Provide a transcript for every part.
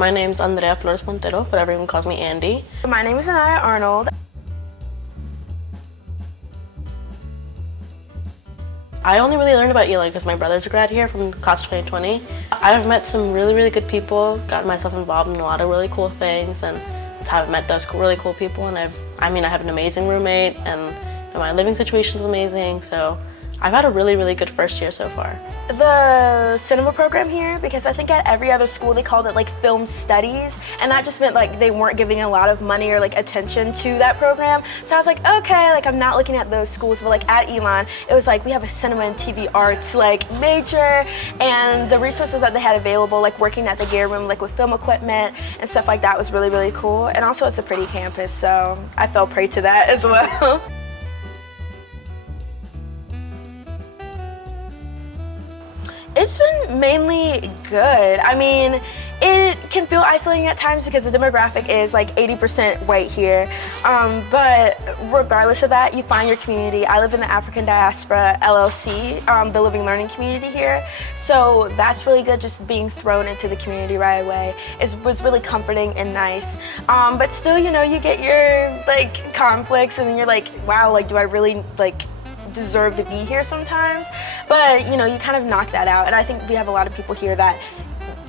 My name's Andrea Flores-Montero, but everyone calls me Andy. My name is Aniya Arnold. I only really learned about Elon because my brother's a grad here from class 2020. I've met some really good people, gotten myself involved in a lot of really cool things, and that's how I've met those really cool people. And I have an amazing roommate, and my living situation is amazing, so I've had a really good first year so far. The cinema program here, because I think at every other school they called it like film studies, and that just meant like they weren't giving a lot of money or like attention to that program. So I was like, okay, like I'm not looking at those schools, but like at Elon, it was like we have a cinema and TV arts like major, and the resources that they had available, like working at the gear room, like with film equipment and stuff like that, was really cool. And also it's a pretty campus, so I fell prey to that as well. It's been mainly good. I mean, it can feel isolating at times because the demographic is like 80% white here. But regardless of that, you find your community. I live in the African Diaspora LLC, the living learning community here. So that's really good, just being thrown into the community right away was really comforting and nice. But still, you get your like conflicts, and then you're like, wow, like do I really like deserve to be here sometimes? But you kind of knock that out, and I think we have a lot of people here that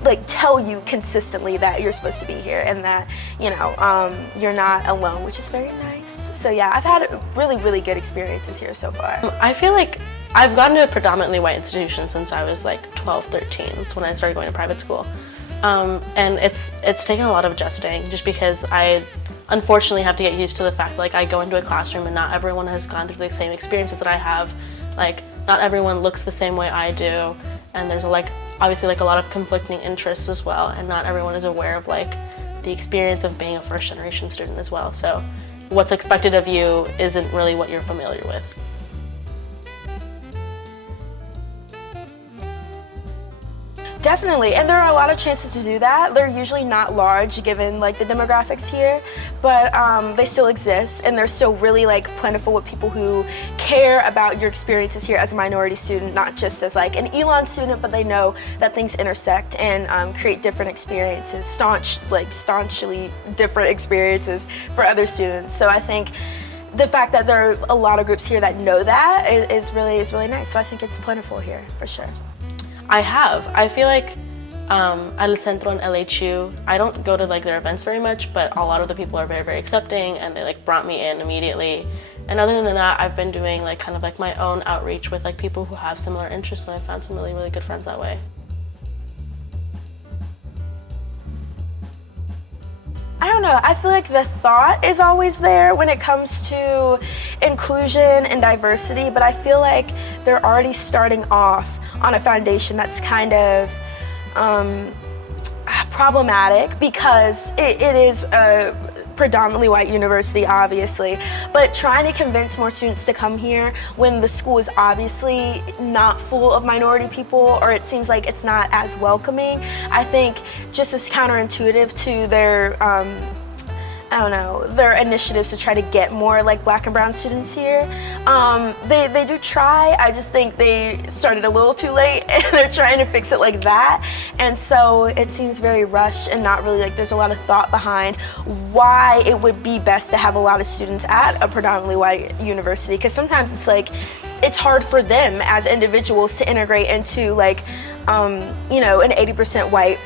like tell you consistently that you're supposed to be here and that you're not alone, which is very nice. So yeah, I've had really good experiences here so far. I feel like I've gone to a predominantly white institution since I was like 12, 13. That's when I started going to private school. And it's taken a lot of adjusting, just because I unfortunately have to get used to the fact that like I go into a classroom and not everyone has gone through the same experiences that I have. Like not everyone looks the same way I do, and there's obviously like a lot of conflicting interests as well, and not everyone is aware of like the experience of being a first generation student as well. So what's expected of you isn't really what you're familiar with. Definitely, and there are a lot of chances to do that. They're usually not large given like the demographics here, but they still exist, and they're still really like plentiful with people who care about your experiences here as a minority student, not just as like an Elon student, but they know that things intersect and create different experiences, staunchly different experiences for other students. So I think the fact that there are a lot of groups here that know that is really nice. So I think it's plentiful here for sure. I feel like at El Centro and LHU, I don't go to like their events very much, but a lot of the people are very accepting, and they like brought me in immediately. And other than that, I've been doing like kind of like my own outreach with like people who have similar interests, and I found some really good friends that way. I don't know, I feel like the thought is always there when it comes to inclusion and diversity, but I feel like they're already starting off on a foundation that's kind of problematic, because it is a predominantly white university, obviously, but trying to convince more students to come here when the school is obviously not full of minority people, or it seems like it's not as welcoming, I think just is counterintuitive to their their initiatives to try to get more like Black and brown students here. They do try, I just think they started a little too late and they're trying to fix it like that. And so it seems very rushed and not really like there's a lot of thought behind why it would be best to have a lot of students at a predominantly white university, because sometimes it's like, it's hard for them as individuals to integrate into like, an 80% white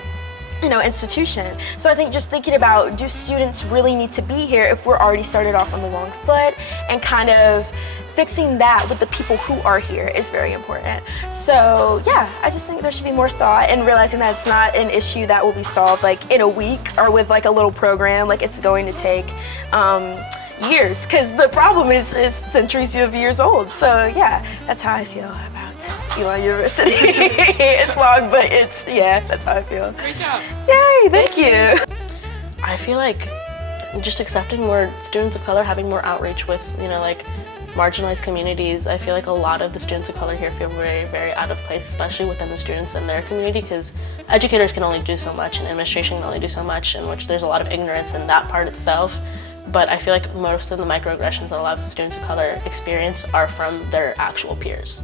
institution. So I think just thinking about, do students really need to be here if we're already started off on the wrong foot, and kind of fixing that with the people who are here is very important. So yeah, I just think there should be more thought, and realizing that it's not an issue that will be solved like in a week or with like a little program. Like it's going to take years, because the problem is centuries of years old. So yeah, that's how I feel about Elon University. It's long, but that's how I feel. Great job. Yay, thank you. I feel like just accepting more students of color, having more outreach with, like marginalized communities. I feel like a lot of the students of color here feel very out of place, especially within the students in their community, because educators can only do so much and administration can only do so much, in which there's a lot of ignorance in that part itself. But I feel like most of the microaggressions that a lot of students of color experience are from their actual peers.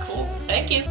Cool, thank you.